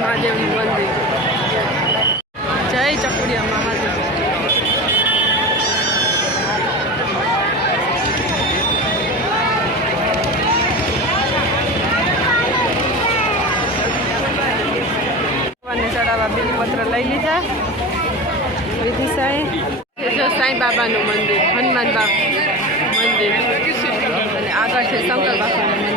મહાદેવનું મંદિર. જય ચકુડિયા મહાદેવ. ચડાવવા બિલપત્ર લઈ લીધા. વિધિ સાંઈ જો સાંઈ બાબાનું મંદિર, હનુમાન બાપા મંદિર. અને આગળ છે શંકર બાપાનું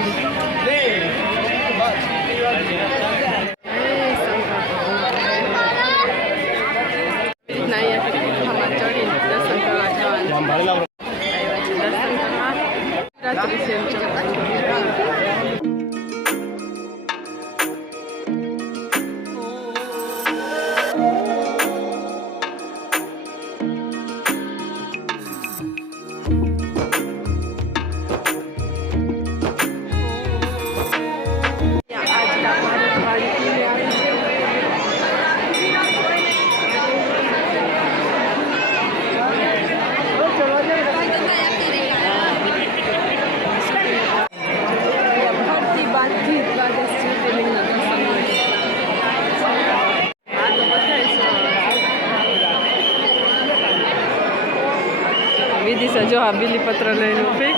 જો આ બીલીપત્ર લઈને ઊભી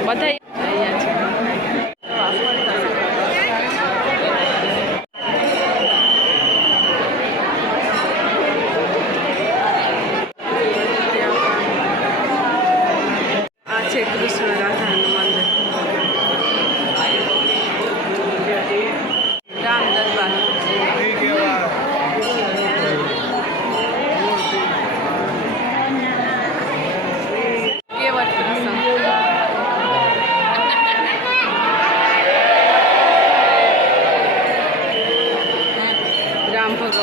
બધા અહીંયા છે આ છે કૃષ્ણ રાધાનું મંદિર રામ દરબાર કેવટ પ્રસંગ રામ ભગવાન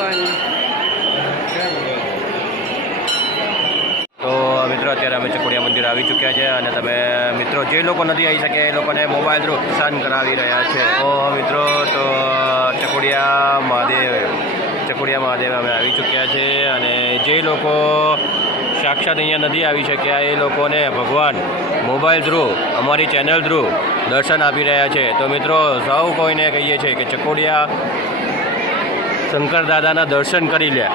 તો મિત્રો, અત્યારે અમે ચકોડિયા મંદિર આવી ચૂક્યા છે અને તમે મિત્રો, જે લોકો નથી આવી શકે એ લોકોને મોબાઈલ થ્રુ દર્શન કરાવી રહ્યા છે. તો મિત્રો, તો ચકોડિયા મહાદેવ ચકોડિયા મહાદેવ અમે આવી ચૂક્યા છે અને જે લોકો સાક્ષાત અહીંયા નથી આવી શક્યા, એ લોકોને ભગવાન મોબાઈલ થ્રુ અમારી ચેનલ થ્રુ દર્શન આપી રહ્યા છે. તો મિત્રો, સૌ કોઈને કહીએ છીએ કે ચકોડિયા શંકર દાદાના દર્શન કરી લે.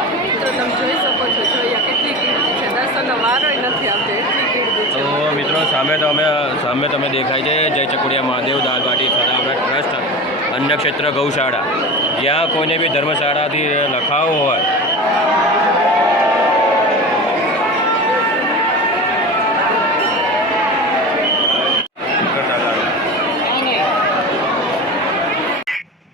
તો મિત્રો સામે તમે સામે તમે દેખાય છે જય ચકુડિયા મહાદેવ દાલ બાટી સદાવ્રત ટ્રસ્ટ અન્નક્ષેત્ર ગૌશાળા. જ્યાં કોઈને બી ધર્મશાળાથી લખાવો હોય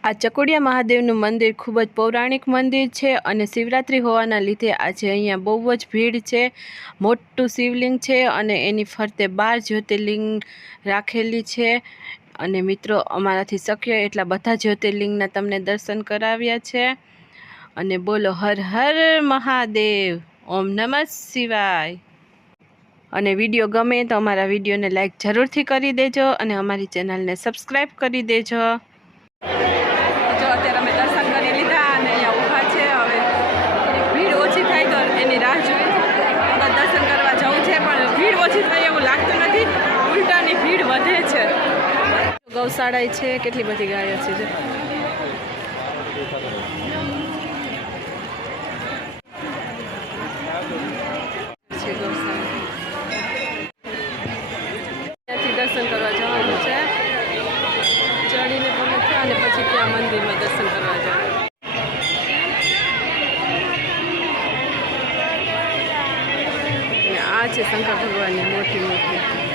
આ ચકોડિયા મહાદેવનું મંદિર ખૂબ જ પૌરાણિક મંદિર છે અને શિવરાત્રિ હોવાના લીધે આજે અહીંયા બહુ જ ભીડ છે. મોટું શિવલિંગ છે અને એની ફરતે બાર જ્યોતિર્લિંગ રાખેલી છે. અને મિત્રો, અમારાથી શક્ય એટલા બધા જ્યોતિર્લિંગના તમને દર્શન કરાવ્યા છે. અને બોલો, હર હર મહાદેવ, ઓમ નમઃ શિવાય. અને વીડિયો ગમે તો અમારા વિડીયોને લાઈક જરૂરથી કરી દેજો અને અમારી ચેનલને સબસ્ક્રાઈબ કરી દેજો. ગૌશાળા છે? કેટલી બધી ગાયો છે દર્શન કરવા જવાનું છે. ચડીને છે અને પછી ત્યાં મંદિરમાં દર્શન કરવા જવાનું. આ છે શંકર ભગવાનની મોટી મૂર્તિ.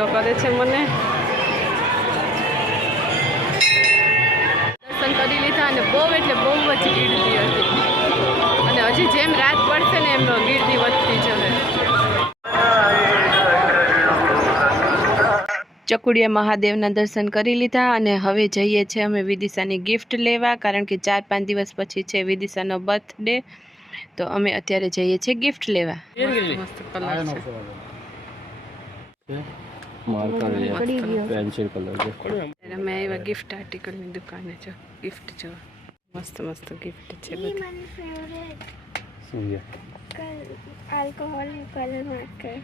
પ્રશ્નો કરે છે મને. દર્શન કરી લીધા અને બહુ એટલે બહુ જ ગીર્દી હતી. અને હજી જેમ રાત પડશે ને એમ ગીર્દી વધતી જશે ચકુડિયા મહાદેવના દર્શન કરી લીધા અને હવે જઈએ છીએ અમે વિદિશાની ગિફ્ટ લેવા કારણ કે ચાર પાંચ દિવસ પછી છે વિદિશાનો બર્થડે તો અમે અત્યારે જઈએ છીએ ગિફ્ટ લેવા. મસ્ત કલર છે. માર્કર પેન્સિલ કલર છે. અમે આવ્યા ગિફ્ટ આર્ટિકલની દુકાને છો ગિફ્ટ જો મસ્ત મસ્ત ગિફ્ટ છે બધી. આલ્કોહોલ કલર માર્કર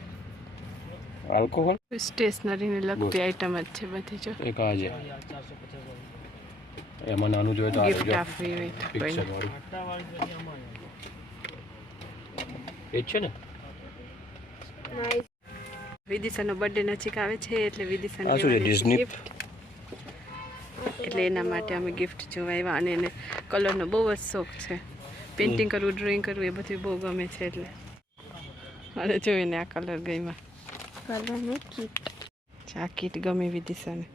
આલ્કોહોલ સ્ટેશનરીને લગતી આઈટમ જ છે બધી જો. એક આ છે. એમાં નાનું જોઈએ તો આ ગિફ્ટ આપવી હોય તો પિક્ચર. વાળું. એ છે ને? વિદિશાનો બર્થડે નજીક આવે છે એટલે વિદિશાને આ. એટલે એના માટે અમે ગિફ્ટ જોવા આવ્યા અને એને કલરનો બહુ જ શોખ છે. પેઇન્ટિંગ કરવું ડ્રોઈંગ કરવું એ બધું બહુ ગમે છે એટલે અને જોઈને આ કલર ગઈમાં કલરની કીટ આ કીટ ગમે વિદિશાને.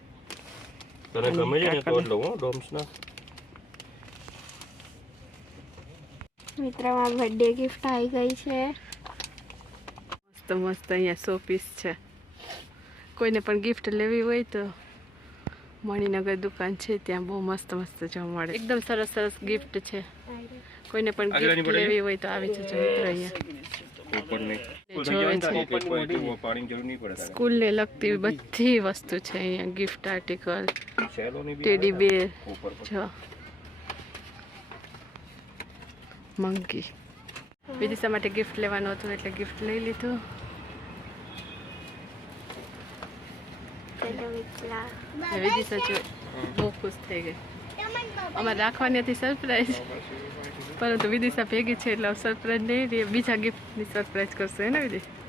તને ગમે છે ને તો લઉં હો ડોમ્સના. મિત્રમાં બર્થડે ગિફ્ટ આવી ગઈ છે. મસ્ત મસ્ત અહીંયા શોપીસ છે. કોઈને પણ ગિફ્ટ લેવી હોય તો મણિનગર દુકાન છે ત્યાં બહુ મસ્ત મસ્ત જોવા મળે. એકદમ સરસ સરસ ગિફ્ટ છે. કોઈને પણ ગિફ્ટ લેવી હોય તો આવી જજો મિત્ર અહીંયા. સ્કૂલને લગતી બધી વસ્તુ છે અહીંયા ગિફ્ટ આર્ટિકલ ટેડી બેર જો. મંકી વિદિશા માટે ગિફ્ટ લેવાનું હતું એટલે ગિફ્ટ લઈ લીધું. વિદિશા જો બહુ ખુશ થઈ ગઈ. અમારે રાખવાની હતી સરપ્રાઈઝ પરંતુ વિદિશા ભેગી છે એટલે સરપ્રાઈઝ નહીં રહી. બીજા ગિફ્ટની સરપ્રાઈઝ કરશે એને ને વિદિશા